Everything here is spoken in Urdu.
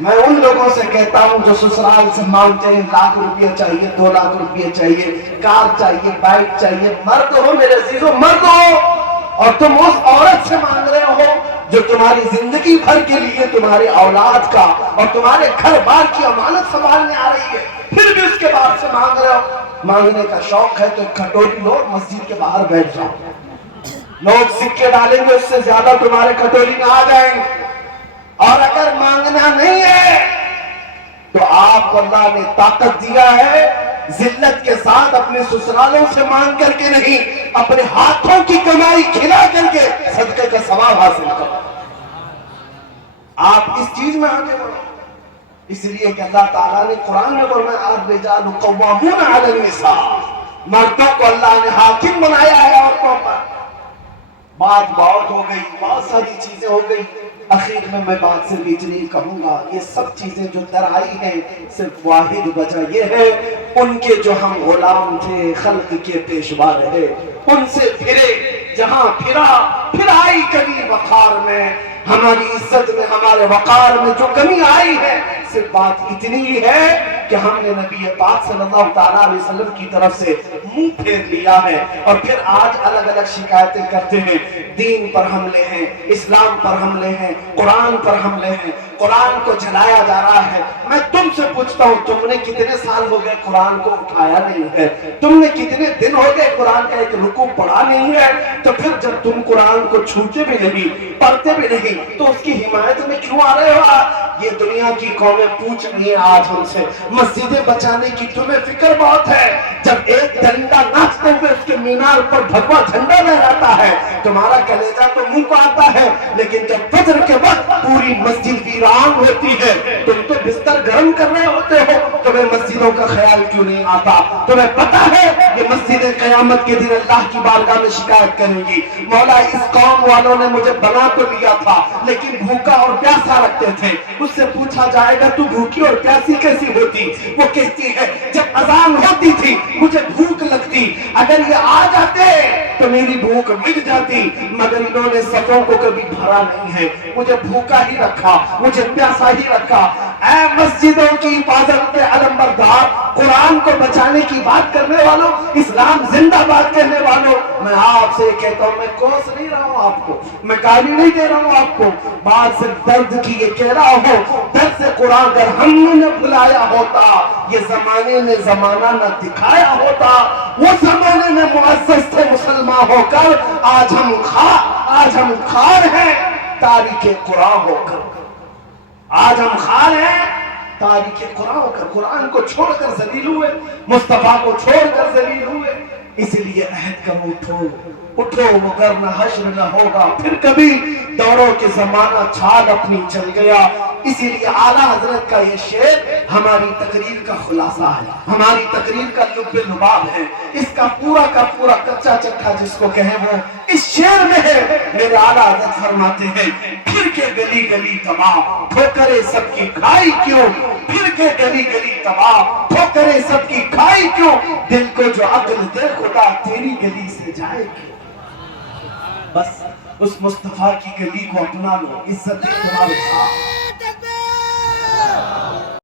میں ان لوگوں سے کہتا ہوں جو سسرال سے مانگتے ہیں لاکھ روپیہ چاہیے، 2 لاکھ روپیہ چاہیے، کار چاہیے، بائک چاہیے، مرد ہو میرے عزیزو، مرد ہو، اور تم اس عورت سے مانگ رہے ہو جو تمہاری زندگی بھر کے لیے تمہارے اولاد کا اور تمہارے گھر بار کی امانت سنبھالنے آ رہی ہے، پھر بھی اس کے بعد سے مانگ رہے ہو۔ مانگنے کا شوق ہے تو ایک کھٹوری لو، مسجد کے باہر بیٹھ جاؤ، لوگ سکے ڈالیں گے، اس سے زیادہ تمہارے کھٹوری میں آ جائیں گے۔ اور اگر مانگنا نہیں ہے تو آپ کو اللہ نے طاقت دیا ہے، ذلت کے ساتھ اپنے سسرالوں سے مانگ کر کے نہیں، اپنے ہاتھوں کی کمائی کھلا کر کے صدقے کا ثواب حاصل کرو۔ آپ اس چیز میں آگے بڑھو، اس لیے کہ اللہ تعالیٰ نے قرآن میں فرمایا الرجال قوامون علی النساء، مردوں کو اللہ نے حاکم بنایا ہے عورتوں پر۔ بات بہت ہو گئی، بہت ساری چیزیں ہو گئی، اخیر میں بات صرف اتنی کہوں گا، یہ سب چیزیں جو در آئی ہیں صرف واحد وجہ یہ ہے، ان کے جو ہم غلام تھے خلق کے پیشوا رہے، ان سے پھرے، جہاں پھرا پھر آئی کمی وقار میں، ہماری عزت میں ہمارے وقار میں جو کمی آئی ہے صرف بات اتنی ہی ہے کہ ہم نے نبی پاک صلی اللہ تعالیٰ علیہ وسلم کی طرف سے منہ پھیر لیا ہے، اور پھر آج الگ الگ شکایتیں کرتے ہیں، دین پر حملے ہیں، اسلام پر حملے ہیں، قرآن پر حملے ہیں، قرآن کو جلایا جا رہا ہے۔ میں تم سے پوچھتا ہوں، تم نے کتنے سال ہو گئے قرآن کو اٹھایا نہیں ہے؟ تم نے کتنے دن ہو گئے قرآن کا ایک رکوع پڑھا نہیں ہے؟ تو پھر جب تم قرآن کو چھوتے بھی نہیں، پڑھتے بھی نہیں، تو اس کی حمایت میں کیوں آ رہے ہو؟ یہ دنیا کی قومیں پوچھ رہی ہیں آج ہم سے، مسجدیں بچانے کی تمہیں فکر بہت ہے، جب ایک درندہ ناچتے ہوئے اس کے مینار پر بھگوا جھنڈا لہراتا ہے تمہارا کلیجہ تو منہ کو آتا ہے، لیکن جب فجر کے وقت پوری مسجد ویران ہوتی ہے، تم تو بستر گرم کر رہے ہوتے ہو، تمہیں مسجدوں کا خیال کیوں نہیں آتا؟ تمہیں پتا ہے یہ مسجد قیامت کے دن اللہ کی بارگاہ میں شکایت کریں گی، مولا اس قوم والوں نے مجھے بنا تو لیا تھا لیکن بھوکا اور پیاسا رکھتے تھے، اس سے پوچھا جائے گا تو بھوکی اور پیاسی کیسی ہوتی؟ وہ کہتی ہے جب اذان ہوتی تھی مجھے بھوک لگتی، اگر یہ آ جاتے تو میری بھوک مٹ جاتی، مگر انہوں نے صفوں کو کبھی بھرا نہیں ہے، مجھے بھوکا ہی رکھا، مجھے پیاسا ہی رکھا۔ اے مسجدوں کی حفاظت کے علمبردار، قرآن کو بچانے کی بات کرنے والوں، اسلام زندہ باد کہنے والوں، میں آپ سے کہتا ہوں، میں کوس نہیں رہا ہوں آپ کو، میں گالی نہیں دے رہا ہوں آپ کو، بات صرف درد کی یہ کہہ رہا ہوں، درد سے قرآن اگر ہم نے بھلایا ہوتا، یہ زمانے نے زمانہ نہ دکھایا ہوتا، وہ زمانے میں معزز تھے مسلمان ہو کر، آج ہم خار ہیں تاریخ قرآن ہو کر، آج ہم خار ہیں تاریخ قرآن ہو کر، قرآن کو چھوڑ کر ذلیل ہوئے، مصطفیٰ کو چھوڑ کر ذلیل ہوئے۔ اس لیے عہد کرو، اٹھو وگرنہ حشر نہ ہوگا پھر کبھی، دوروں کے زمانہ چھال اپنی چل گیا۔ اسی لیے اعلیٰ حضرت کا یہ شعر ہماری تقریر کا خلاصہ ہے، ہماری تقریر کا لب لباب ہے، اس کا پورا کچا چٹھا جس کو کہیں وہ اس شعر میں ہے۔ میرے اعلیٰ حضرت فرماتے ہیں پھر کے گلی گلی تباہ ٹھوکرے سب کی کھائی کیوں، پھر کے گلی گلی تباہ ٹھوکرے سب کی کھائی کیوں، دل کو جو عقل دے خدا تیری گلی سے جائے کیوں۔ بس اس مصطفیٰ کی گلی کو اپنا لو، عزت تمہارے ساتھ۔